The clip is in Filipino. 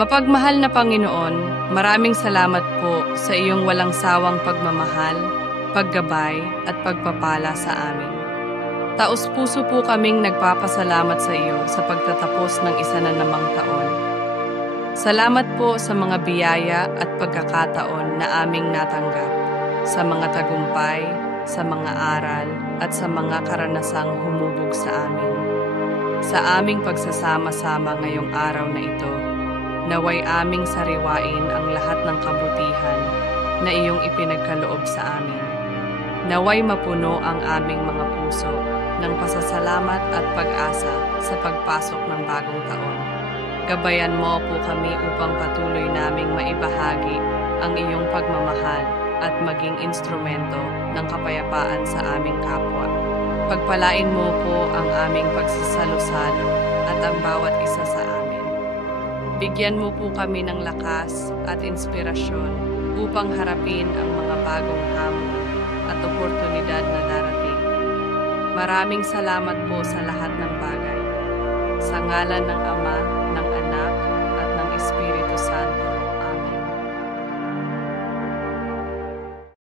Mapagmahal na Panginoon, maraming salamat po sa iyong walang sawang pagmamahal, paggabay at pagpapala sa amin. Taos-puso po kaming nagpapasalamat sa iyo sa pagtatapos ng isa na namang taon. Salamat po sa mga biyaya at pagkakataon na aming natanggap, sa mga tagumpay, sa mga aral at sa mga karanasang humubog sa amin. Sa aming pagsasama-sama ngayong araw na ito, naway aming sariwain ang lahat ng kabutihan na iyong ipinagkaloob sa amin. Naway mapuno ang aming mga puso ng pasasalamat at pag-asa sa pagpasok ng bagong taon. Gabayan mo po kami upang patuloy naming maibahagi ang iyong pagmamahal at maging instrumento ng kapayapaan sa aming kapwa. Pagpalain mo po ang aming pagsasalo-salo at ang bawat isa sa amin. Bigyan mo po kami ng lakas at inspirasyon upang harapin ang mga bagong hamon at oportunidad na darating. Maraming salamat po sa lahat ng bagay. Sa ngalan ng Ama,